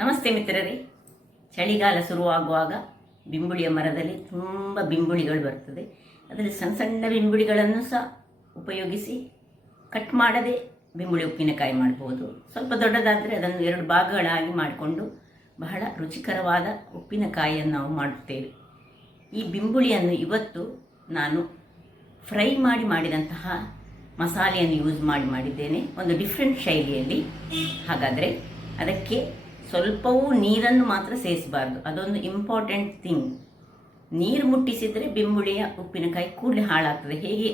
ನಮಸ್ತೆ ಮಿತ್ರರೇ. ಚಳಿಗಾಲ ಶುರುವಾಗುವಾಗ ಬಿಂಬುಳಿಯ ಮರದಲ್ಲಿ ತುಂಬ ಬಿಂಬುಳಿಗಳು ಬರ್ತದೆ. ಅದರಲ್ಲಿ ಸಣ್ಣ ಸಣ್ಣ ಬಿಂಬುಳಿಗಳನ್ನು ಸಹ ಉಪಯೋಗಿಸಿ ಕಟ್ ಮಾಡದೆ ಬಿಂಬುಳಿ ಉಪ್ಪಿನಕಾಯಿ ಮಾಡ್ಬೋದು. ಸ್ವಲ್ಪ ದೊಡ್ಡದಾದರೆ ಅದನ್ನು 2 ಭಾಗಗಳಾಗಿ ಮಾಡಿಕೊಂಡು ಬಹಳ ರುಚಿಕರವಾದ ಉಪ್ಪಿನಕಾಯಿಯನ್ನು ನಾವು ಮಾಡುತ್ತೇವೆ. ಈ ಬಿಂಬುಳಿಯನ್ನು ಇವತ್ತು ನಾನು ಫ್ರೈ ಮಾಡಿದಂತಹ ಮಸಾಲೆಯನ್ನು ಯೂಸ್ ಮಾಡಿದ್ದೇನೆ, ಒಂದು ಡಿಫ್ರೆಂಟ್ ಶೈಲಿಯಲ್ಲಿ. ಹಾಗಾದರೆ ಅದಕ್ಕೆ ಸ್ವಲ್ಪವೂ ನೀರನ್ನು ಮಾತ್ರ ಸೇರಿಸಬಾರ್ದು, ಅದೊಂದು ಇಂಪಾರ್ಟೆಂಟ್ ಥಿಂಗ್. ನೀರು ಮುಟ್ಟಿಸಿದರೆ ಬಿಂಬುಳಿಯ ಉಪ್ಪಿನಕಾಯಿ ಕೂಡಲೇ ಹಾಳಾಗ್ತದೆ. ಹೇಗೆ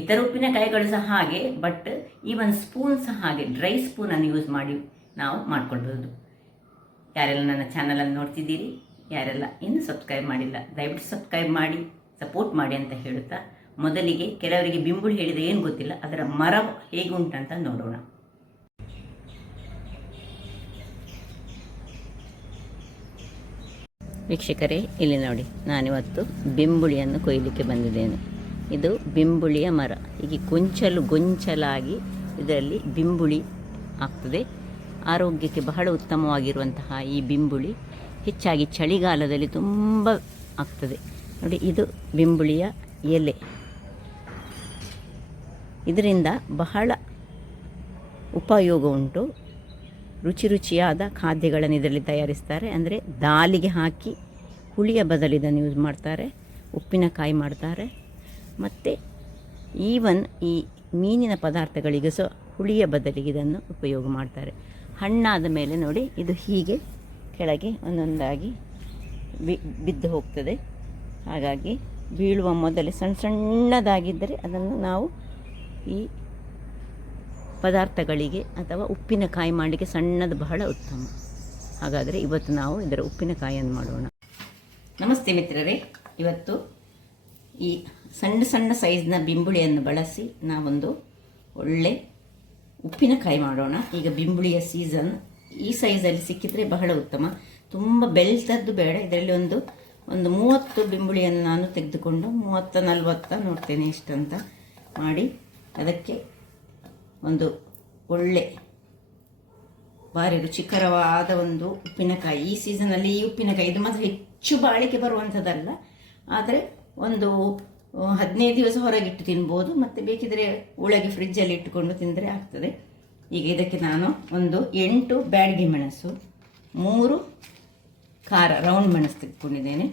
ಇತರ ಉಪ್ಪಿನಕಾಯಿಗಳು ಸಹ ಹಾಗೆ, ಬಟ್ ಈ ಒಂದು ಸ್ಪೂನ್ ಸಹ ಹಾಗೆ ಡ್ರೈ ಸ್ಪೂನನ್ನು ಯೂಸ್ ಮಾಡಿ ನಾವು ಮಾಡ್ಕೊಳ್ಬೋದು. ಯಾರೆಲ್ಲ ನನ್ನ ಚಾನಲನ್ನು ನೋಡ್ತಿದ್ದೀರಿ, ಯಾರೆಲ್ಲ ಇನ್ನೂ ಸಬ್ಸ್ಕ್ರೈಬ್ ಮಾಡಿಲ್ಲ, ದಯವಿಟ್ಟು ಸಬ್ಸ್ಕ್ರೈಬ್ ಮಾಡಿ ಸಪೋರ್ಟ್ ಮಾಡಿ ಅಂತ ಹೇಳುತ್ತಾ, ಮೊದಲಿಗೆ ಕೆಲವರಿಗೆ ಬಿಂಬುಳಿ ಹೇಳಿದರೆ ಏನು ಗೊತ್ತಿಲ್ಲ, ಅದರ ಮರ ಹೇಗುಂಟಂತ ನೋಡೋಣ. ವೀಕ್ಷಕರೇ, ಇಲ್ಲಿ ನೋಡಿ, ನಾನಿವತ್ತು ಬಿಂಬುಳಿಯನ್ನು ಕೊಯ್ಯಲಿಕ್ಕೆ ಬಂದಿದ್ದೇನೆ. ಇದು ಬಿಂಬುಳಿಯ ಮರ. ಹೀಗೆ ಗೊಂಚಲಾಗಿ ಇದರಲ್ಲಿ ಬಿಂಬುಳಿ ಆಗ್ತದೆ. ಆರೋಗ್ಯಕ್ಕೆ ಬಹಳ ಉತ್ತಮವಾಗಿರುವಂತಹ ಈ ಬಿಂಬುಳಿ ಹೆಚ್ಚಾಗಿ ಚಳಿಗಾಲದಲ್ಲಿ ತುಂಬ ಆಗ್ತದೆ. ನೋಡಿ, ಇದು ಬಿಂಬುಳಿಯ ಎಲೆ. ಇದರಿಂದ ಬಹಳ ಉಪಯೋಗ ಉಂಟು. ರುಚಿಯಾದ ಖಾದ್ಯಗಳನ್ನು ಇದರಲ್ಲಿ ತಯಾರಿಸ್ತಾರೆ. ಅಂದರೆ ದಾಲಿಗೆ ಹಾಕಿ ಹುಳಿಯ ಬದಲು ಇದನ್ನು ಯೂಸ್ ಮಾಡ್ತಾರೆ, ಉಪ್ಪಿನಕಾಯಿ ಮಾಡ್ತಾರೆ, ಮತ್ತು ಈವನ್ ಈ ಮೀನಿನ ಪದಾರ್ಥಗಳಿಗೆ ಸಹ ಹುಳಿಯ ಬದಲಿಗೆ ಇದನ್ನು ಉಪಯೋಗ ಮಾಡ್ತಾರೆ. ಹಣ್ಣಾದ ಮೇಲೆ ನೋಡಿ, ಇದು ಹೀಗೆ ಕೆಳಗೆ ಒಂದೊಂದಾಗಿ ಬಿದ್ದು ಹೋಗ್ತದೆ. ಹಾಗಾಗಿ ಬೀಳುವ ಮೊದಲೇ ಸಣ್ಣದಾಗಿದ್ದರೆ ಅದನ್ನು ನಾವು ಈ ಪದಾರ್ಥಗಳಿಗೆ ಅಥವಾ ಉಪ್ಪಿನಕಾಯಿ ಮಾಡಲಿಕ್ಕೆ ಸಣ್ಣದು ಬಹಳ ಉತ್ತಮ. ಹಾಗಾದರೆ ಇವತ್ತು ನಾವು ಇದರ ಉಪ್ಪಿನಕಾಯಿಯನ್ನು ಮಾಡೋಣ. ನಮಸ್ತೆ ಮಿತ್ರರೇ. ಇವತ್ತು ಈ ಸಣ್ಣ ಸೈಜ್ನ ಬಿಂಬುಳಿಯನ್ನು ಬಳಸಿ ನಾವೊಂದು ಒಳ್ಳೆ ಉಪ್ಪಿನಕಾಯಿ ಮಾಡೋಣ. ಈಗ ಬಿಂಬುಳಿಯ ಸೀಸನ್, ಈ ಸೈಜಲ್ಲಿ ಸಿಕ್ಕಿದರೆ ಬಹಳ ಉತ್ತಮ. ತುಂಬ ಬೆಳ್ತದ್ದು ಬೇಡ. ಇದರಲ್ಲಿ ಒಂದು 30 ಬಿಂಬುಳಿಯನ್ನು ನಾನು ತೆಗೆದುಕೊಂಡು 30-40 ನೋಡ್ತೇನೆ ಎಷ್ಟಂತ ಮಾಡಿ, ಅದಕ್ಕೆ ಒಂದು ಒಳ್ಳೆ ಭಾರಿ ರುಚಿಕರವಾದ ಒಂದು ಉಪ್ಪಿನಕಾಯಿ. ಈ ಸೀಸನಲ್ಲಿ ಈ ಉಪ್ಪಿನಕಾಯಿ ಇದು ಮಾತ್ರ ಹೆಚ್ಚು ಬಾಳಿಕೆ ಬರುವಂಥದ್ದಲ್ಲ, ಆದರೆ ಒಂದು 15 ದಿವಸ ಹೊರಗಿಟ್ಟು ತಿನ್ಬೋದು, ಮತ್ತು ಬೇಕಿದ್ರೆ ಒಳಗೆ ಫ್ರಿಜ್ಜಲ್ಲಿ ಇಟ್ಟುಕೊಂಡು ತಿಂದರೆ ಆಗ್ತದೆ. ಈಗ ಇದಕ್ಕೆ ನಾನು ಒಂದು 8 ಬ್ಯಾಡಗಿ ಮೆಣಸು, 3 ಖಾರ ರೌಂಡ್ ಮೆಣಸು ತೆಗೆದುಕೊಂಡಿದ್ದೇನೆ,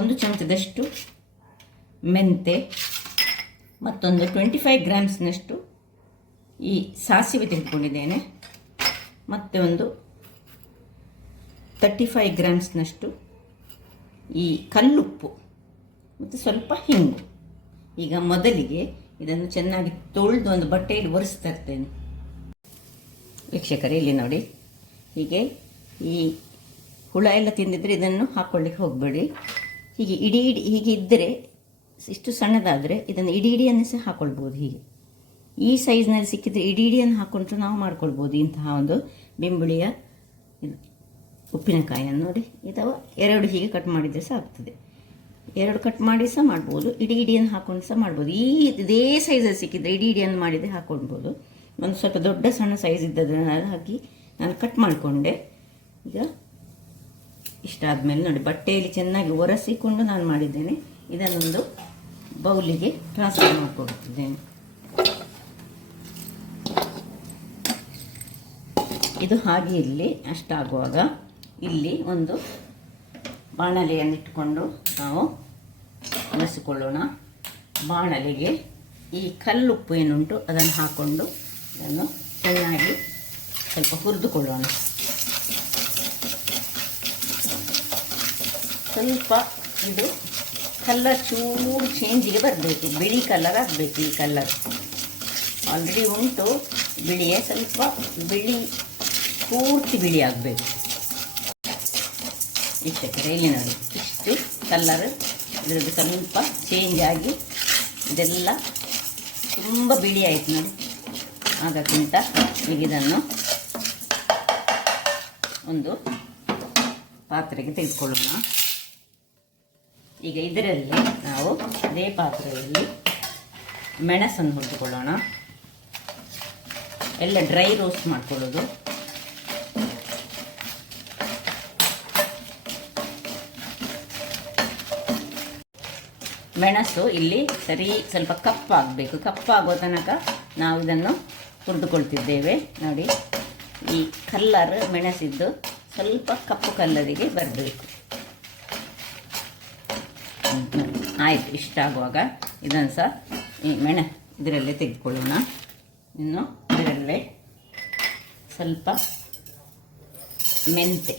1 ಚಮಚದಷ್ಟು ಮೆಂತೆ, ಮತ್ತೊಂದು 25 ಗ್ರಾಮ್ಸ್ನಷ್ಟು ಈ ಸಾಸಿವೆ ತೆಗೆದುಕೊಂಡಿದ್ದೇನೆ, ಮತ್ತು ಒಂದು 35 ಗ್ರಾಮ್ಸ್ನಷ್ಟು ಈ ಕಲ್ಲುಪ್ಪು, ಮತ್ತು ಸ್ವಲ್ಪ ಹಿಂಗು. ಈಗ ಮೊದಲಿಗೆ ಇದನ್ನು ಚೆನ್ನಾಗಿ ತೊಳೆದು ಒಂದು ಬಟ್ಟೆಯಲ್ಲಿ ಒರೆಸ್ತಾ ಇರ್ತೇನೆ. ವೀಕ್ಷಕರೇ, ಇಲ್ಲಿ ನೋಡಿ, ಹೀಗೆ ಈ ಹುಳ ಎಲ್ಲ ತಿಂದಿದ್ರೆ ಇದನ್ನು ಹಾಕ್ಕೊಳ್ಳಿಕ್ಕೆ ಹೋಗಬೇಡಿ. ಹೀಗೆ ಇಡೀ ಹೀಗೆ ಇದ್ದರೆ, ಇಷ್ಟು ಸಣ್ಣದಾದರೆ ಇದನ್ನು ಇಡೀಯನ್ನು ಸಹ ಹಾಕ್ಕೊಳ್ಬೋದು. ಹೀಗೆ ಈ ಸೈಜ್ನಲ್ಲಿ ಸಿಕ್ಕಿದರೆ ಇಡೀಯನ್ನು ಹಾಕ್ಕೊಂಡ್ರು ನಾವು ಮಾಡ್ಕೊಳ್ಬೋದು ಇಂತಹ ಒಂದು ಬಿಂಬುಳಿಯ ಉಪ್ಪಿನಕಾಯಿಯನ್ನು. ನೋಡಿ, ಅಥವಾ 2 ಹೀಗೆ ಕಟ್ ಮಾಡಿದರೆ ಸಹ ಆಗ್ತದೆ. 2 ಕಟ್ ಮಾಡಿ ಸಹ ಮಾಡ್ಬೋದು, ಇಡಿಯನ್ನು ಹಾಕ್ಕೊಂಡು ಸಹ ಮಾಡ್ಬೋದು. ಇದೇ ಸೈಜಲ್ಲಿ ಸಿಕ್ಕಿದರೆ ಇಡಿಯನ್ನು ಮಾಡಿದರೆ ಹಾಕ್ಕೊಳ್ಬೋದು. ಒಂದು ಸ್ವಲ್ಪ ದೊಡ್ಡ ಸಣ್ಣ ಸೈಜ್ ಇದ್ದದನ್ನು ಹಾಕಿ ನಾನು ಕಟ್ ಮಾಡಿಕೊಂಡೆ. ಈಗ ಇಷ್ಟಾದಮೇಲೆ ನೋಡಿ, ಬಟ್ಟೆಯಲ್ಲಿ ಚೆನ್ನಾಗಿ ಒರೆಸಿಕೊಂಡು ನಾನು ಮಾಡಿದ್ದೇನೆ. ಇದನ್ನೊಂದು ಬೌಲಿಗೆ ಟ್ರಾನ್ಸ್ಫರ್ ಮಾಡಿಕೊಡ್ತಿದ್ದೇನೆ. ಇದು ಹಾಗೆ ಇರಲಿ. ಅಷ್ಟಾಗುವಾಗ ಇಲ್ಲಿ ಒಂದು ಬಾಣಲೆಯನ್ನು ಇಟ್ಟುಕೊಂಡು ನಾವು ಒರೆಸಿಕೊಳ್ಳೋಣ. ಬಾಣಲೆಗೆ ಈ ಕಲ್ಲುಪ್ಪು ಏನುಂಟು ಅದನ್ನು ಹಾಕ್ಕೊಂಡು ಇದನ್ನು ಚೆನ್ನಾಗಿ ಸ್ವಲ್ಪ ಹುರಿದುಕೊಳ್ಳೋಣ. ಸ್ವಲ್ಪ ಇದು ಕಲ್ಲರ್ ಚೂರು ಚೇಂಜಿಗೆ ಬರಬೇಕು, ಬಿಳಿ ಕಲರ್ ಆಗಬೇಕು. ಈ ಕಲ್ಲರ್ ಆಲ್ರೆಡಿ ಉಂಟು ಬಿಳಿಯೇ, ಸ್ವಲ್ಪ ಬಿಳಿ ಪೂರ್ತಿ ಬಿಳಿ ಆಗಬೇಕು. ವೀಕ್ಷಕರೇ, ಇಲ್ಲಿ ನೋಡಿ, ಇಷ್ಟು ಕಲ್ಲರ್ ಇದರದ್ದು ಸ್ವಲ್ಪ ಚೇಂಜ್ ಆಗಿ ಇದೆಲ್ಲ ತುಂಬ ಬಿಳಿ ಆಯಿತು ನೋಡಿ. ಅದಕ್ಕಿಂತ ಈಗ ಇದನ್ನು ಒಂದು ಪಾತ್ರೆಗೆ ತೆಗೆದುಕೊಳ್ಳೋಣ. ಈಗ ಇದರಲ್ಲಿ ನಾವು ಅದೇ ಪಾತ್ರೆಯಲ್ಲಿ ಮೆಣಸನ್ನು ಹುರಿದುಕೊಳ್ಳೋಣ. ಎಲ್ಲ ಡ್ರೈ ರೋಸ್ಟ್ ಮಾಡ್ಕೊಳ್ಳೋದು. ಮೆಣಸು ಇಲ್ಲಿ ಸರಿ ಸ್ವಲ್ಪ ಕಪ್ಪಾಗಬೇಕು. ಕಪ್ಪಾಗೋ ತನಕ ನಾವು ಇದನ್ನು ಹುರಿದುಕೊಳ್ತಿದ್ದೇವೆ. ನೋಡಿ, ಈ ಕಲ್ಲರ್ ಮೆಣಸಿದ್ದು ಸ್ವಲ್ಪ ಕಪ್ಪು ಕಲ್ಲರಿಗೆ ಬರಬೇಕು. ಆಯಿತು. ಇಷ್ಟ ಆಗುವಾಗ ಇದನ್ನು ಸಹ ಈ ಇದರಲ್ಲೇ ತೆಗೆದುಕೊಳ್ಳೋಣ. ಇನ್ನು ಇದರಲ್ಲೇ ಸ್ವಲ್ಪ ಮೆಂತೆ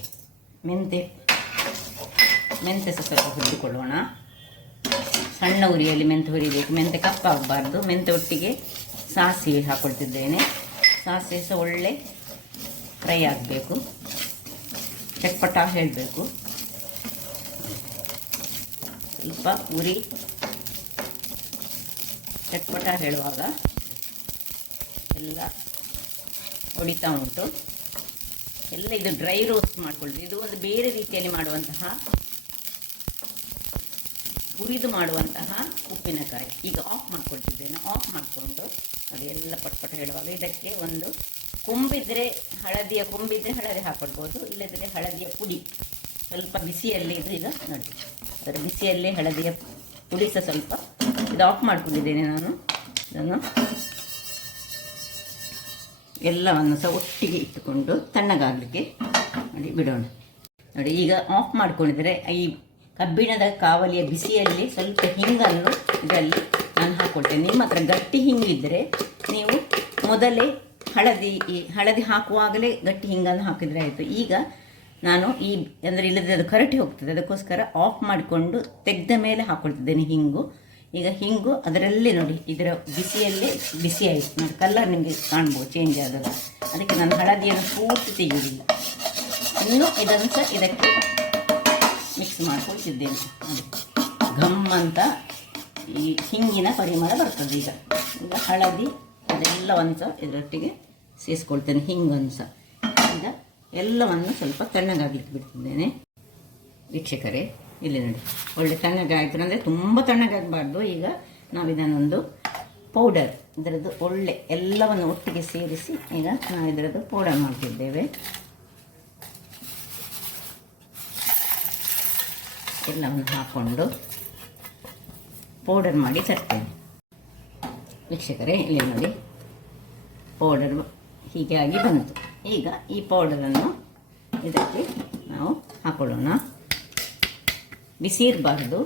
ಸಹ ಸ್ವಲ್ಪ ಹುರಿದುಕೊಳ್ಳೋಣ. ಸಣ್ಣ ಉರಿಯಲ್ಲಿ ಮೆಂತೆ ಹುರಿಬೇಕು. ಮೆಂತೆ ಕಪ್ಪಾಗಬಾರ್ದು. ಮೆಂತೆ ಒಟ್ಟಿಗೆ ಸಾಸಿವೆ ಹಾಕ್ಕೊಳ್ತಿದ್ದೇನೆ. ಸಾಸಿವೆ ಸಹ ಒಳ್ಳೆ ಫ್ರೈ ಆಗಬೇಕು, ಚಟ್ಪಟ ಹೇಳಬೇಕು. ಸ್ವಲ್ಪ ಉರಿ ಚಟ್ಪಟ ಹೇಳುವಾಗ ಎಲ್ಲ ಹೊಡಿತಾ ಉಂಟು. ಎಲ್ಲ ಇದು ಡ್ರೈ ರೋಸ್ಟ್ ಮಾಡ್ಕೊಳ್ಳಿ. ಇದು ಒಂದು ಬೇರೆ ರೀತಿಯಲ್ಲಿ ಮಾಡುವಂತಹ, ಹುರಿದು ಮಾಡುವಂತಹ ಉಪ್ಪಿನಕಾಯಿ. ಈಗ ಆಫ್ ಮಾಡ್ಕೊಳ್ತಿದ್ದೇನೆ. ಆಫ್ ಮಾಡಿಕೊಂಡು ಅದೆಲ್ಲ ಪಟ್ಪಟ ಹೇಳುವಾಗ ಇದಕ್ಕೆ ಒಂದು ಕೊಂಬಿದ್ರೆ ಹಳದಿಯ ಕೊಂಬಿದ್ರೆ ಹಳದಿ ಹಾಕ್ಕೊಳ್ಬೋದು, ಇಲ್ಲದಿದ್ದರೆ ಹಳದಿಯ ಪುಡಿ ಸ್ವಲ್ಪ ಬಿಸಿಯಲ್ಲಿ ಇದು. ಈಗ ನೋಡಿ, ಅದರ ಬಿಸಿಯಲ್ಲಿ ಹಳದಿಯ ಪುಡಿ ಸಹ ಸ್ವಲ್ಪ ಇದು ಆಫ್ ಮಾಡ್ಕೊಂಡಿದ್ದೇನೆ ನಾನು. ಇದನ್ನು ಎಲ್ಲವನ್ನು ಸಹ ಒಟ್ಟಿಗೆ ಇಟ್ಟುಕೊಂಡು ತಣ್ಣಗಾಗಲಿಕ್ಕೆ ನೋಡಿ ಬಿಡೋಣ. ನೋಡಿ, ಈಗ ಆಫ್ ಮಾಡ್ಕೊಂಡಿದ್ರೆ ಈ ಕಬ್ಬಿಣದ ಕಾವಲಿಯ ಬಿಸಿಯಲ್ಲಿ ಸ್ವಲ್ಪ ಹಿಂಗನ್ನು ಇದರಲ್ಲಿ ನಾನು ಹಾಕ್ಕೊಳ್ತೇನೆ. ನಿಮ್ಮ ಹತ್ರ ಗಟ್ಟಿ ಹಿಂಗಿದ್ದರೆ ನೀವು ಮೊದಲೇ ಹಳದಿ ಹಾಕುವಾಗಲೇ ಗಟ್ಟಿ ಹಿಂಗನ್ನು ಹಾಕಿದರೆ ಆಯಿತು. ಈಗ ನಾನು ಅಂದರೆ ಇಲ್ಲದೆ ಅದು ಕರಟಿ ಹೋಗ್ತದೆ, ಅದಕ್ಕೋಸ್ಕರ ಆಫ್ ಮಾಡಿಕೊಂಡು ತೆಗೆದ ಮೇಲೆ ಹಾಕ್ಕೊಳ್ತಿದ್ದೇನೆ ಹಿಂಗು. ಈಗ ಹಿಂಗು ಅದರಲ್ಲಿ ನೋಡಿ, ಇದರ ಬಿಸಿಯಲ್ಲೇ ಬಿಸಿ ಆಯಿತು ನೋಡಿ. ಕಲರ್ ನಿಮಗೆ ಕಾಣ್ಬೋದು ಚೇಂಜ್ ಆಗೋದು. ಅದಕ್ಕೆ ನಾನು ಹಳದಿಯನ್ನು ಪೂರ್ತಿ ತೆಗೆಯುವುದಿಲ್ಲ. ಇನ್ನು ಇದನ್ನು ಸಹ ಇದಕ್ಕೆ ಮಿಕ್ಸ್ ಮಾಡ್ಕೊಳ್ತಿದ್ದೇನೆ. ಘಮ್ ಅಂತ ಈ ಹಿಂಗಿನ ಪರಿಮಳ ಬರ್ತದೆ. ಈಗ ಹಳದಿ ಅದೆಲ್ಲವನ್ನು ಸಹ ಇದರೊಟ್ಟಿಗೆ ಸೇರಿಸ್ಕೊಳ್ತೇನೆ. ಹಿಂಗನ್ನು ಸಹ ಈಗ ಎಲ್ಲವನ್ನು ಸ್ವಲ್ಪ ತಣ್ಣಗಾಗಲಿಕ್ಕೆ ಬಿಡ್ತಿದ್ದೇನೆ. ವೀಕ್ಷಕರೇ, ಇಲ್ಲಿ ನೋಡಿ, ಒಳ್ಳೆ ತಣ್ಣಗಾಯ್ತು. ಅಂದರೆ ತುಂಬ ತಣ್ಣಗಾಗಬಾರ್ದು. ಈಗ ನಾವು ಇದನ್ನೊಂದು ಪೌಡರ್, ಇದರದ್ದು ಒಳ್ಳೆ ಎಲ್ಲವನ್ನು ಒಟ್ಟಿಗೆ ಸೇರಿಸಿ ಈಗ ನಾವು ಇದರದ್ದು ಪೌಡರ್ ಮಾಡ್ತಿದ್ದೇವೆ. ಎಲ್ಲವನ್ನು ಹಾಕ್ಕೊಂಡು ಪೌಡರ್ ಮಾಡಿ ತರ್ತೇನೆ. ವೀಕ್ಷಕರೇ, ಇಲ್ಲಿ ನೋಡಿ, ಪೌಡರ್ ಹೀಗಾಗಿ ಬಂತು. ಈಗ ಈ ಪೌಡರನ್ನು ಇದಕ್ಕೆ ನಾವು ಹಾಕೊಳ್ಳೋಣ. ಬಿಸಿ ಇರಬಾರ್ದು,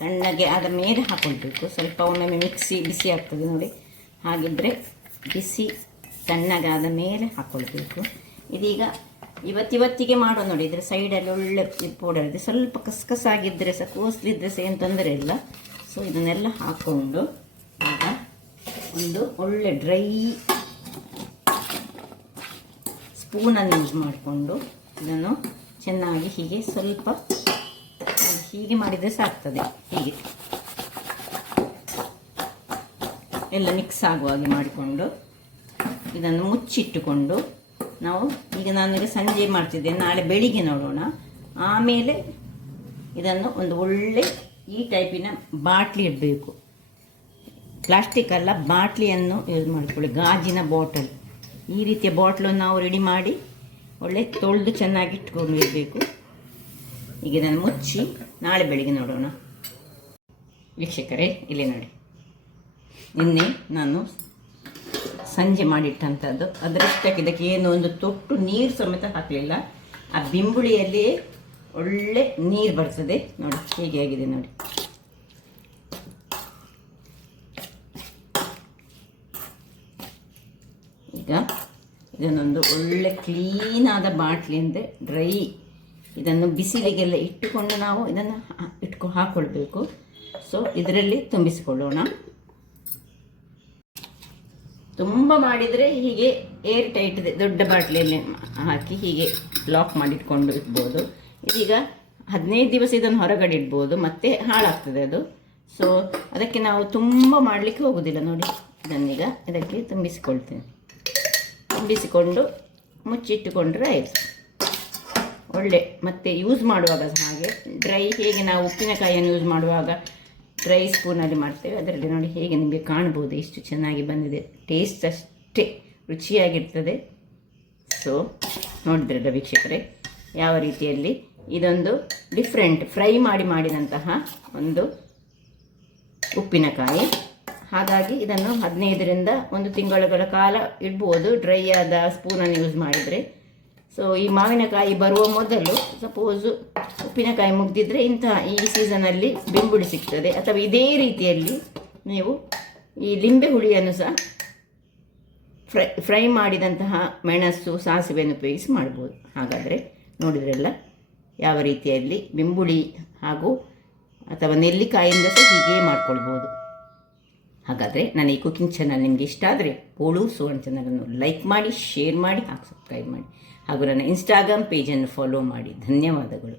ತಣ್ಣಗೆ ಆದ ಮೇಲೆ ಹಾಕ್ಕೊಳ್ಬೇಕು. ಸ್ವಲ್ಪ ಒಮ್ಮೊಮ್ಮೆ ಬಿಸಿ ಆಗ್ತದೆ ನೋಡಿ, ಹಾಗಿದ್ದರೆ ಬಿಸಿ ತಣ್ಣಗಾದ ಮೇಲೆ ಹಾಕ್ಕೊಳ್ಬೇಕು. ಇದೀಗ ಇವತ್ತಿಗೆ ಮಾಡೋ ನೋಡಿ, ಇದರ ಸೈಡಲ್ಲಿ ಒಳ್ಳೆ ಪೌಡರ್ ಇದೆ. ಸ್ವಲ್ಪ ಕಸಕಸಾಗಿದ್ದರೆ ಸಹ, ಕೋಸ್ಲಿದ್ದರೆ ಸಹ ಏನು ತೊಂದರೆ ಇಲ್ಲ. ಸೊ ಇದನ್ನೆಲ್ಲ ಹಾಕ್ಕೊಂಡು ಈಗ ಒಂದು ಒಳ್ಳೆ ಡ್ರೈ ಸ್ಪೂನನ್ನು ಯೂಸ್ ಮಾಡಿಕೊಂಡು ಇದನ್ನು ಚೆನ್ನಾಗಿ ಹೀಗೆ ಸ್ವಲ್ಪ ಹೀಗೆ ಮಾಡಿದರೆ ಸಾಕ್ತದೆ. ಹೀಗೆ ಎಲ್ಲ ಮಿಕ್ಸ್ ಆಗುವ ಹಾಗೆ ಮಾಡಿಕೊಂಡು ಇದನ್ನು ಮುಚ್ಚಿಟ್ಟುಕೊಂಡು ನಾನೀಗ ಸಂಜೆ ಮಾಡ್ತಿದ್ದೇನೆ, ನಾಳೆ ಬೆಳಿಗ್ಗೆ ನೋಡೋಣ. ಆಮೇಲೆ ಇದನ್ನು ಒಂದು ಒಳ್ಳೆ ಈ ಟೈಪಿನ ಬಾಟ್ಲಿ ಇಡಬೇಕು. ಪ್ಲಾಸ್ಟಿಕ್ ಅಲ್ಲ, ಬಾಟ್ಲಿಯನ್ನು ಯೂಸ್ ಮಾಡಿಕೊಳ್ಳಿ. ಗಾಜಿನ ಬಾಟಲ್, ಈ ರೀತಿಯ ಬಾಟ್ಲನ್ನು ನಾವು ರೆಡಿ ಮಾಡಿ ಒಳ್ಳೆ ತೊಳೆದು ಚೆನ್ನಾಗಿ ಇಟ್ಕೊಂಡಿರಬೇಕು. ಈಗ ಇದನ್ನು ಮುಚ್ಚಿ ನಾಳೆ ಬೆಳಿಗ್ಗೆ ನೋಡೋಣ. ವೀಕ್ಷಕರೇ, ಇಲ್ಲಿ ನೋಡಿ, ನಿನ್ನೆ ನಾನು ಸಂಜೆ ಮಾಡಿಟ್ಟಂಥದ್ದು. ಅದರಷ್ಟಕ್ಕೆ ಇದಕ್ಕೆ ಏನು ಒಂದು ತೊಟ್ಟು ನೀರು ಸಮೇತ ಹಾಕಲಿಲ್ಲ. ಆ ಬಿಂಬುಳಿಯಲ್ಲಿ ಒಳ್ಳೆ ನೀರು ಬರ್ತದೆ ನೋಡಿ, ಹೇಗೆ ಆಗಿದೆ ನೋಡಿ. ಈಗ ಇದನ್ನೊಂದು ಒಳ್ಳೆ ಕ್ಲೀನಾದ ಬಾಟ್ಲಿ ಅಂದರೆ ಡ್ರೈ, ಇದನ್ನು ಬಿಸಿಲಿಗೆಲ್ಲ ಇಟ್ಟುಕೊಂಡು ನಾವು ಇದನ್ನು ಹಾಕ್ಕೊಳ್ಬೇಕು. ಸೊ ಇದರಲ್ಲಿ ತುಂಬಿಸಿಕೊಳ್ಳೋಣ. ತುಂಬ ಮಾಡಿದರೆ ಹೀಗೆ ಏರ್ ಟೈಟ್ ದೊಡ್ಡ ಬಾಟ್ಲಿಯಲ್ಲಿ ಹಾಕಿ ಹೀಗೆ ಲಾಕ್ ಮಾಡಿಟ್ಕೊಂಡು ಇಡ್ಬೋದು. ಇದೀಗ 15 ದಿವಸ ಇದನ್ನು ಹೊರಗಡೆ ಇಡ್ಬೋದು, ಮತ್ತೆ ಹಾಳಾಗ್ತದೆ ಅದು. ಸೊ ಅದಕ್ಕೆ ನಾವು ತುಂಬ ಮಾಡಲಿಕ್ಕೆ ಹೋಗೋದಿಲ್ಲ ನೋಡಿ. ಇದನ್ನೀಗ ಇದಕ್ಕೆ ತುಂಬಿಸಿಕೊಳ್ತೇನೆ. ತುಂಬಿಸಿಕೊಂಡು ಮುಚ್ಚಿಟ್ಟುಕೊಂಡ್ರೆ ಆಯಿತು. ಒಳ್ಳೆ ಮತ್ತೆ ಯೂಸ್ ಮಾಡುವಾಗ ಹಾಗೆ ಡ್ರೈ, ಹೇಗೆ ನಾವು ಉಪ್ಪಿನಕಾಯಿಯನ್ನು ಯೂಸ್ ಮಾಡುವಾಗ ಡ್ರೈ ಸ್ಪೂನಲ್ಲಿ ಮಾಡ್ತೇವೆ, ಅದರಲ್ಲಿ ನೋಡಿ ಹೇಗೆ ನಿಮಗೆ ಕಾಣ್ಬೋದು ಎಷ್ಟು ಚೆನ್ನಾಗಿ ಬಂದಿದೆ. ಟೇಸ್ಟ್ ಅಷ್ಟೇ ರುಚಿಯಾಗಿರ್ತದೆ. ಸೊ ನೋಡಿದ್ರಲ್ಲ ವೀಕ್ಷಕರೇ, ಯಾವ ರೀತಿಯಲ್ಲಿ ಇದೊಂದು ಡಿಫ್ರೆಂಟ್ ಫ್ರೈ ಮಾಡಿದಂತಹ ಒಂದು ಉಪ್ಪಿನಕಾಯಿ. ಹಾಗಾಗಿ ಇದನ್ನು 15ರಿಂದ 1 ತಿಂಗಳುಗಳ ಕಾಲ ಇಡ್ಬೋದು, ಡ್ರೈ ಆದ ಸ್ಪೂನನ್ನು ಯೂಸ್ ಮಾಡಿದರೆ. ಸೊ ಈ ಮಾವಿನಕಾಯಿ ಬರುವ ಮೊದಲು ಸಪೋಸು ಉಪ್ಪಿನಕಾಯಿ ಮುಗ್ದಿದ್ರೆ ಈ ಸೀಸನಲ್ಲಿ ಬೆಂಬುಳಿ ಸಿಗ್ತದೆ. ಅಥವಾ ಇದೇ ರೀತಿಯಲ್ಲಿ ನೀವು ಈ ಲಿಂಬೆ ಹುಳಿಯನ್ನು ಸಹ ಫ್ರೈ ಮಾಡಿದಂತಹ ಮೆಣಸು, ಸಾಸಿವೆಯನ್ನು ಉಪಯೋಗಿಸಿ ಮಾಡ್ಬೋದು. ಹಾಗಾದರೆ ನೋಡಿದ್ರೆಲ್ಲ ಯಾವ ರೀತಿಯಲ್ಲಿ ಬೆಂಬುಳಿ ಹಾಗೂ ಅಥವಾ ನೆಲ್ಲಿಕಾಯಿಂದ ಸಹ ಹೀಗೆ ಮಾಡ್ಕೊಳ್ಬೋದು. ಹಾಗಾದರೆ ನನ್ನ ಈ ಕುಕಿಂಗ್ ಚಾನಲ್ ನಿಮಗೆ ಇಷ್ಟ ಆದರೆ ಪೋಳು ಸುವರ್ಣ ಚಾನಲನ್ನು ಲೈಕ್ ಮಾಡಿ, ಶೇರ್ ಮಾಡಿ ಹಾಗೂ ಸಬ್ಸ್ಕ್ರೈಬ್ ಮಾಡಿ ಹಾಗೂ ನನ್ನ ಇನ್ಸ್ಟಾಗ್ರಾಮ್ ಪೇಜನ್ನು ಫಾಲೋ ಮಾಡಿ. ಧನ್ಯವಾದಗಳು.